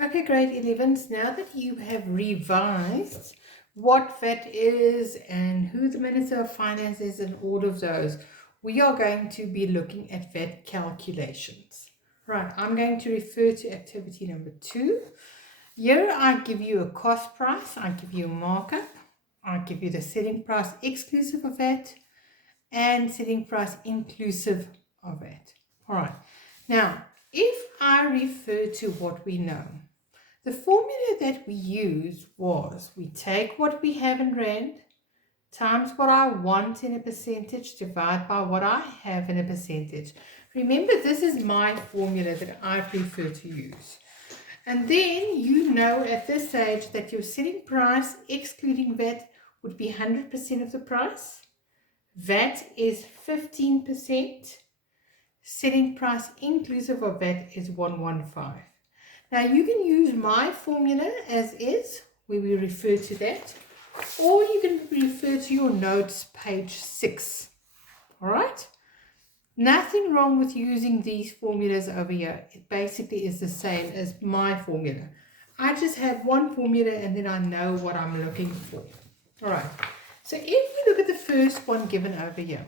Okay, grade 11s, now that you have revised what VAT is and who the Minister of Finance is and all of those, we are going to be looking at VAT calculations. Right, I'm going to refer to activity number 2. Here I give you a cost price, I give you a markup, I give you the selling price exclusive of VAT and selling price inclusive of VAT. All right, now if I refer to what we know, the formula that we use was we take what we have in rand times what I want in a percentage, divide by what I have in a percentage. Remember, this is my formula that I prefer to use. And then you know at this stage that your selling price excluding VAT would be 100% of the price. VAT is 15%. Selling price inclusive of VAT is 115. Now you can use my formula as is, where we refer to that, or you can refer to your notes, page 6. All right? Nothing wrong with using these formulas over here. It basically is the same as my formula. I just have one formula and then I know what I'm looking for. All right. So if you look at the first one given over here,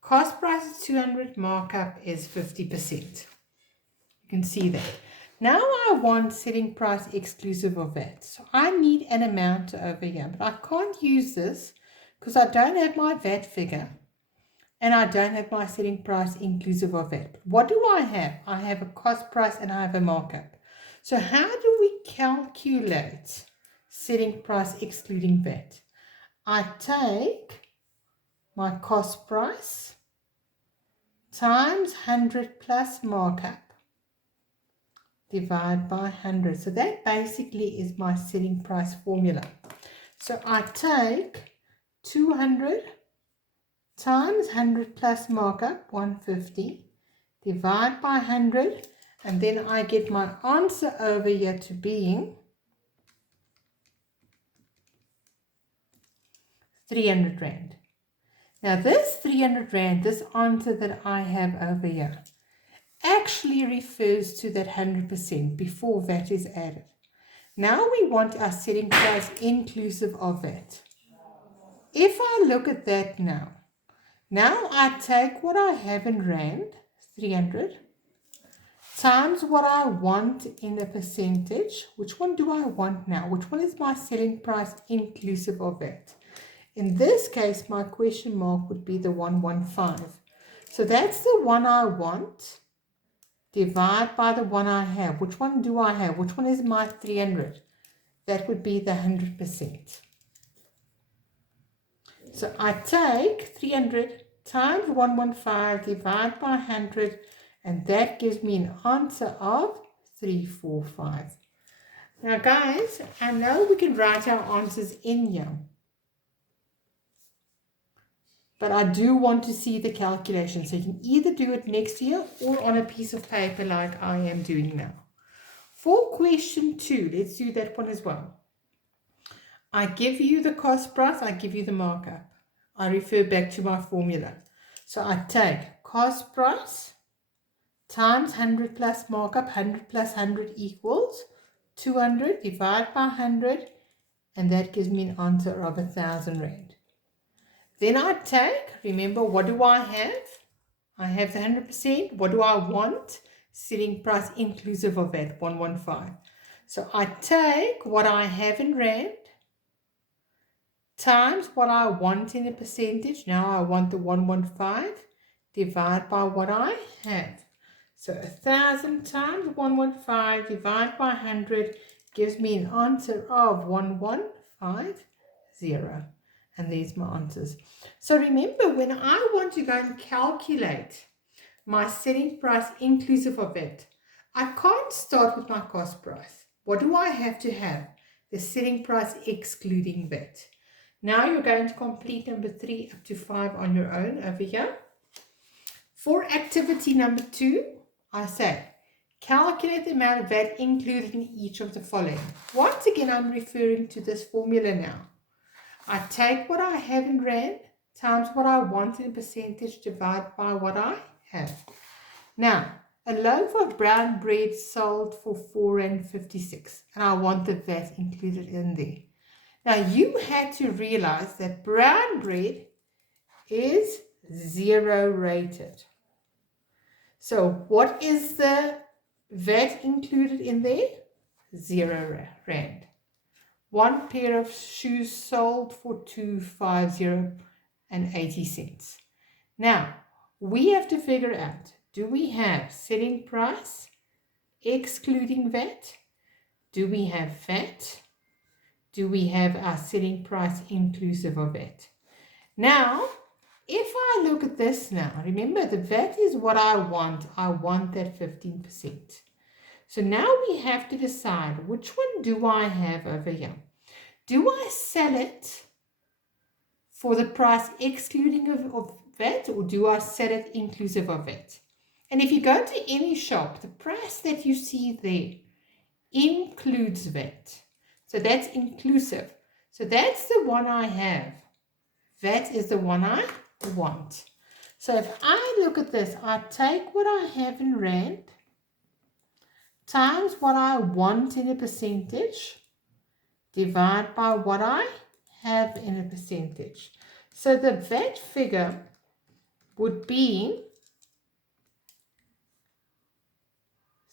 cost price is 200, markup is 50%. You can see that. Now I want selling price exclusive of VAT. So I need an amount over here, but I can't use this because I don't have my VAT figure and I don't have my selling price inclusive of VAT. But what do I have? I have a cost price and I have a markup. So how do we calculate selling price excluding VAT? I take my cost price times 100 plus markup divide by 100. So that basically is my selling price formula. So I take 200 times 100 plus markup, 150, divide by 100, and then I get my answer over here to being 300 Rand. Now this 300 Rand, this answer that I have over here, actually refers to that 100% before VAT is added. Now we want our selling price inclusive of VAT. If I look at that now I take what I have in Rand, 300, times what I want in a percentage. Which one do I want now? Which one is my selling price inclusive of VAT? In this case, my question mark would be the 115. So that's the one I want. Divide by the one I have. Which one do I have? Which one is my 300? That would be the 100%. So I take 300 times 115, divide by 100, and that gives me an answer of 345. Now guys, I know we can write our answers in here, but I do want to see the calculation. So you can either do it next year or on a piece of paper like I am doing now. For question 2, let's do that one as well. I give you the cost price, I give you the markup. I refer back to my formula. So I take cost price times 100 plus markup, 100 plus 100 equals 200, divide by 100, and that gives me an answer of 1,000 Rand. Then I take, remember, what do I have? I have the 100%. What do I want? Selling price inclusive of that, 115. So I take what I have in Rand times what I want in a percentage. Now I want the 115, divide by what I have. So 1,000 times 115 divided by 100 gives me an answer of 1150. And there's my answers. So remember, when I want to go and calculate my selling price inclusive of it, I can't start with my cost price. What do I have to have? The selling price excluding VAT. Now you're going to complete number 3 up to 5 on your own over here. For activity number 2, I say, calculate the amount of VAT included in each of the following. Once again, I'm referring to this formula now. I take what I have in Rand times what I want in a percentage, divide by what I have. Now, a loaf of brown bread sold for £4.56, and I want the VAT included in there. Now you had to realize that brown bread is 0 rated. So what is the VAT included in there? 0 rand. One pair of shoes sold for $250.80. Now we have to figure out, do we have selling price excluding VAT? Do we have VAT? Do we have our selling price inclusive of VAT? Now, if I look at this now, remember the VAT is what I want. I want that 15%. So now we have to decide, which one do I have over here? Do I sell it for the price excluding of VAT, or do I sell it inclusive of VAT? And if you go to any shop, the price that you see there includes VAT. So that's inclusive. So that's the one I have. VAT is the one I want. So if I look at this, I take what I have in rand times what I want in a percentage, divide by what I have in a percentage. So the VAT figure would be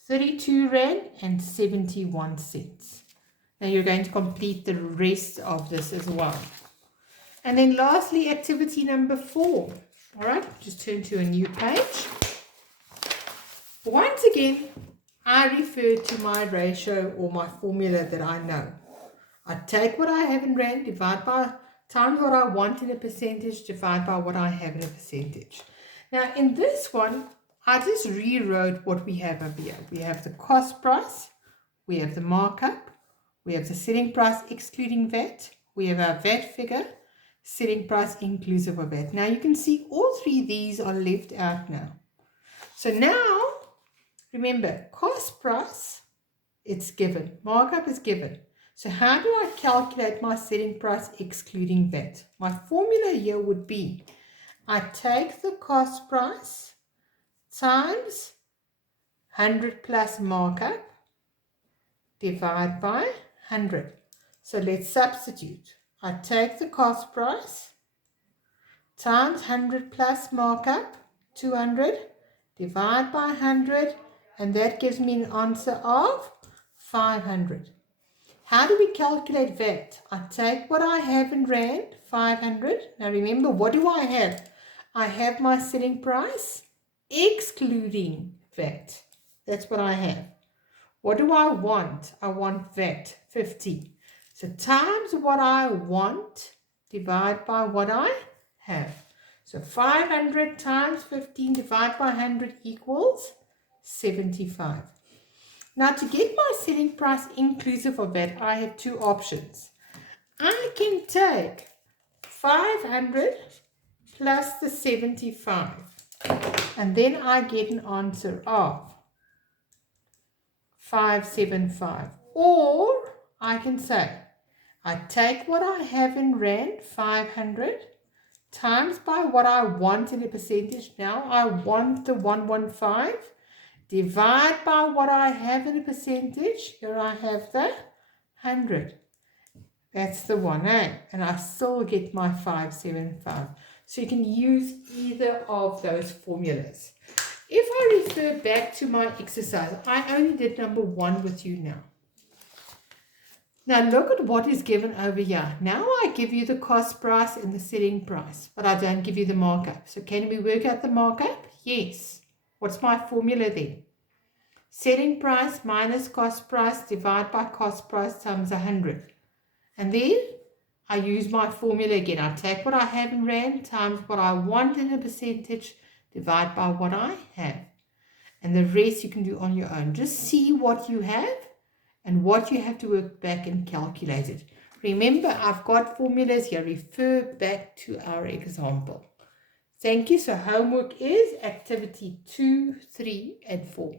32.71 rand. Now you're going to complete the rest of this as well. And then lastly, activity number 4. All right, just turn to a new page. Once again, I refer to my ratio or my formula that I know. I take what I have in rand, divide by times what I want in a percentage, divide by what I have in a percentage. Now in this one, I just rewrote what we have over here. We have the cost price, we have the markup, we have the selling price excluding VAT, we have our VAT figure, selling price inclusive of VAT. Now you can see all three of these are left out now. So now, remember, cost price, it's given. Markup is given. So how do I calculate my selling price excluding VAT? My formula here would be, I take the cost price times 100 plus markup, divide by 100. So let's substitute. I take the cost price times 100 plus markup, 200, divide by 100, and that gives me an answer of 500. How do we calculate VAT? I take what I have in rand, 500. Now remember, what do I have? I have my selling price excluding VAT. That's what I have. What do I want? I want VAT, 50. So times what I want, divide by what I have. So 500 times 15 divided by 100 equals 75. Now to get my selling price inclusive of VAT, I have two options. I can take 500 plus the 75, and then I get an answer of 575. Or I can say, I take what I have in rand, 500, times by what I want in a percentage. Now I want the 115, divide by what I have in a percentage. Here I have the 100. That's the one, eh? And I still get my 575. So you can use either of those formulas. If I refer back to my exercise, I only did number 1 with you now. Now look at what is given over here. Now I give you the cost price and the selling price, but I don't give you the markup. So can we work out the markup? Yes. What's my formula then? Selling price minus cost price divided by cost price times 100. And then I use my formula again. I take what I have in rand times what I want in a percentage, divide by what I have. And the rest you can do on your own. Just see what you have and what you have to work back and calculate it. Remember, I've got formulas here. Refer back to our example. Thank you. So homework is activity 2, 3, and 4.